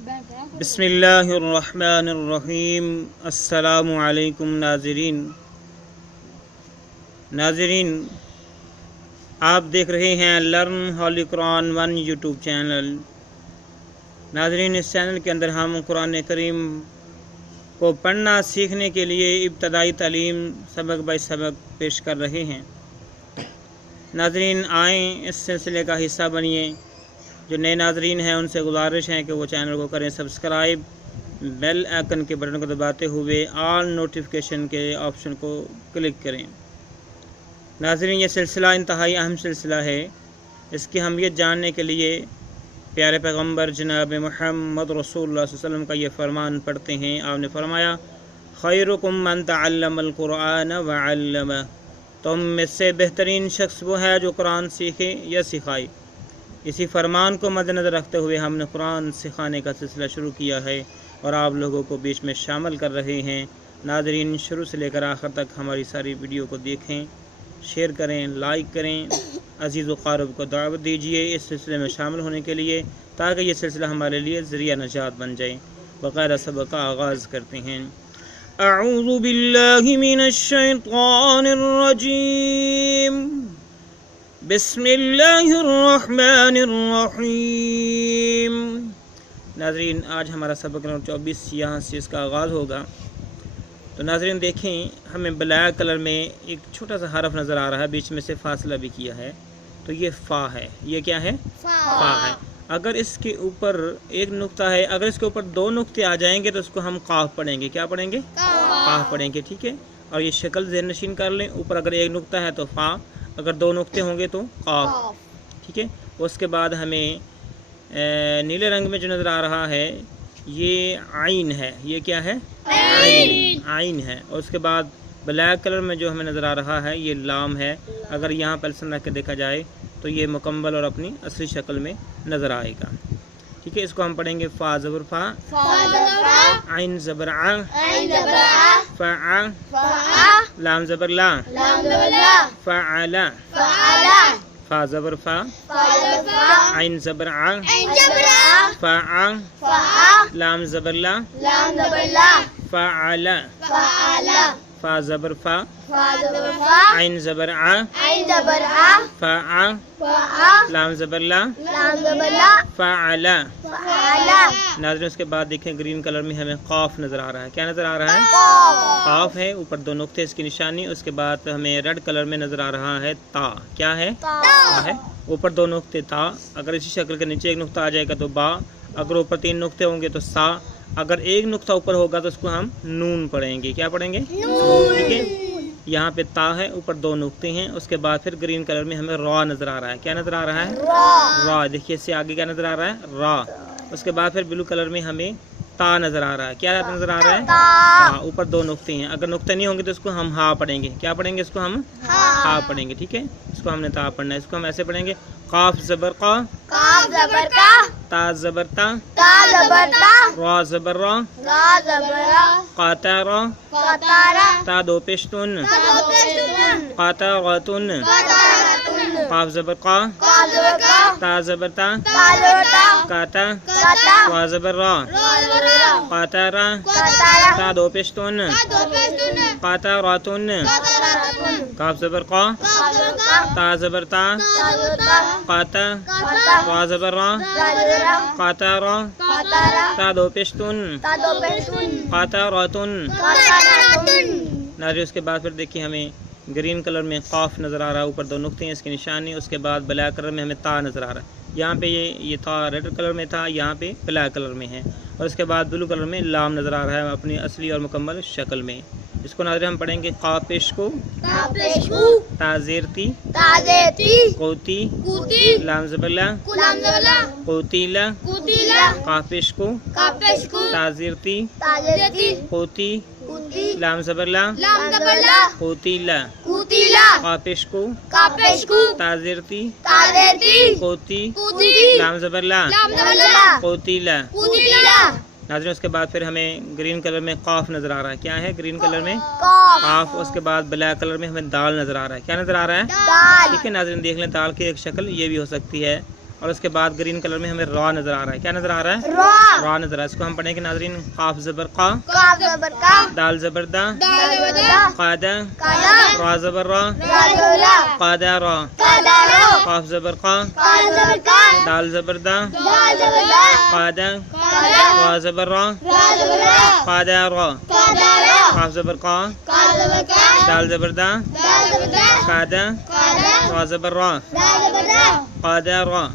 बिस्मिल्लाहिर्रहमानिर्रहीम। अस्सलामु अलैकुम नाज़रीन, आप देख रहे हैं learn Holi Quran 1 YouTube channel. नाज़रीन, इस चैनल के अंदर हम कुरान करीम को पढ़ना सीखने के लिए इब्तदाई तालीम सबक बाय सबक पेश कर रहे हैं। नाज़रीन, आएँ इस सिलसिले का हिस्सा बनिए। जो नए नाज़रीन हैं उनसे गुजारिश है कि वो चैनल को करें सब्सक्राइब, बेल आइकन के बटन को दबाते हुए ऑल नोटिफिकेशन के ऑप्शन को क्लिक करें। नाज़रीन, ये सिलसिला इंतहाई अहम सिलसिला है। इसकी अहमियत जानने के लिए प्यारे पैगम्बर जनाब मुहम्मद रसूलुल्लाह सल्लल्लाहु अलैहि वसल्लम का ये फरमान पढ़ते हैं। आपने फरमाया, खैरुकुम मन तअल्लमल कुरान व अल्लमा। तुम में से बेहतरीन शख्स वो है जो कुरान सीखे या सिखाए। इसी फरमान को मद्देनज़र रखते हुए हमने कुरान सिखाने का सिलसिला शुरू किया है और आप लोगों को बीच में शामिल कर रहे हैं। नाज़रीन, शुरू से लेकर आखिर तक हमारी सारी वीडियो को देखें, शेयर करें, लाइक करें, अजीज़ व क़ारिब को दावत दीजिए इस सिलसिले में शामिल होने के लिए, ताकि ये सिलसिला हमारे लिए ज़रिया नजात बन जाए। बकायदा सबक का आगाज़ करते हैं। अऊज़ु बिल्लाहि मिनश शैतानिर रजीम, बिस्मिल्लाहिर्रहमानिर्रहीम। नाज़रीन, आज हमारा सबक नंबर 24 यहाँ से इसका आगाज़ होगा। तो नाज़रीन देखें, हमें ब्लैक कलर में एक छोटा सा हरफ नज़र आ रहा है, बीच में से फासला भी किया है। तो ये फ़ा है। ये क्या है? फ़ा है। अगर इसके ऊपर एक नुक्ता है, अगर इसके ऊपर 2 नुक्ते आ जाएंगे तो उसको हम काफ पढ़ेंगे। क्या पढ़ेंगे? काफ पढ़ेंगे। ठीक है। और ये शक्ल ज़हन नशीन कर लें। ऊपर अगर एक नुक्ता है तो फ़ा, अगर 2 नुक्ते होंगे तो काफ। ठीक है। उसके बाद हमें नीले रंग में जो नज़र आ रहा है ये आइन है। ये क्या है? आइन है। और उसके बाद ब्लैक कलर में जो हमें नज़र आ रहा है ये लाम है। अगर यहाँ पर सन रख के देखा जाए तो ये मुकम्मल और अपनी असली शक्ल में नज़र आएगा। ठीक है। इसको हम पढ़ेंगे फ़ा ज़बर फ़ा, आइन ज़बर आ, फ़ा आ, लाम ज़बर ला, फ़अला, फ़ा ज़बर फ़ा, आइन ज़बर आ, फ़ा आ, लाम ज़बर ला, फ़अला, फ़ा ज़बर फ़ा, आइन ज़बर आ, फ़ा आ, लाम ज़बर ला, फ़अला। नाज़रीन, उसके बाद देखें ग्रीन कलर में हमें क़ाफ नज़र आ रहा है। क्या नज़र आ रहा है? क़ाफ है। ऊपर 2 नुक्ते इसकी निशानी। उसके बाद हमें रेड कलर में नज़र आ रहा है ता। क्या है? ता है। ऊपर 2 नुक्ते ता। अगर इसी शक्ल के नीचे एक नुक्ता आ जाएगा तो बा। अगर ऊपर 3 नुक्ते होंगे तो सा। अगर एक नुक्ता ऊपर होगा तो उसको हम नून पढ़ेंगे। क्या पढ़ेंगे? ठीक है। यहाँ पे ता है, ऊपर 2 नुक्ते हैं। उसके बाद फिर ग्रीन कलर में हमें रा नज़र आ रहा है। क्या नज़र आ रहा है? रा। देखिए इससे आगे क्या नज़र आ रहा है? रा। उसके बाद फिर ब्लू कलर में हमें ता नज़र आ रहा है। क्या नज़र आ रहा है? ता। ऊपर 2 नुक्ते हैं। अगर नुक्ते नहीं होंगे तो इसको हम हा पढ़ेंगे। क्या पढ़ेंगे? इसको हम हा पढ़ेंगे। ठीक है। इसको हमने ता पढ़ना है। इसको हम ऐसे पढ़ेंगे, काफ ज़बर का, ता ज़बर ता, रा ज़बर रा, क़ाता रा, ता 2 पेशतुन, क़ाता रातुन, काफ ज़बर का, ता ज़बर ता, काता, रा ज़बर रा, क़ाता रा, ता 2 पेशतुन, क़ाता रातुन, काफ ज़बर का, ता ज़बर ता, काता, रा ज़बर रा, क़ाता रा, ता 2 पेशतुन, क़ाता रातुन। नाज़रीन, उसके बाद फिर देखिए हमें ग्रीन कलर में क़ाफ नज़र आ रहा है। ऊपर 2 नुक्ते हैं इसकी निशानी। उसके बाद ब्लैक कलर में हमें ता नज़र आ रहा है। यहाँ पे ये ता रेड कलर में था, यहाँ पे ब्लैक कलर में है। और उसके बाद ब्लू कलर में लाम नज़र आ रहा है अपनी असली और मुकम्मल शक्ल में। इसको नाज़रीन हम पढ़ेंगे कापेश को, ताज़ेरती, कोती, लाम ज़बरला, कोतीला, कापेश को, ताज़ेरती, कोती, लाम ज़बरला, कोतीला, कापेश को, ताज़ेरती, कोती, लाम ज़बरला, कोतीला। नाज़रीन, उसके बाद फिर हमें ग्रीन कलर में क़ाफ नज़र आ रहा है। क्या है? ग्रीन कलर में क़ाफ। उसके बाद ब्लैक कलर में हमें दाल नज़र आ रहा है। क्या नज़र आ रहा है? ठीक है नाज़रीन, देख लें दाल की एक शक्ल ये भी हो सकती है। اور اس کے بعد گرین کلر میں ہمیں را نظر آ رہا ہے. کیا نظر آ رہا ہے؟ را نظر آ رہا ہے. اس کو ہم پڑھیں گے ناظرین. قاف زبر قا، دال زبر دا، قادا، را زبر را، قادا را. قاف زبر قا، دال زبر دا، قادا، را زبر را، قادا را. قاف زبر قا، دال زبر دا، قادا، را زبر را، قادا را.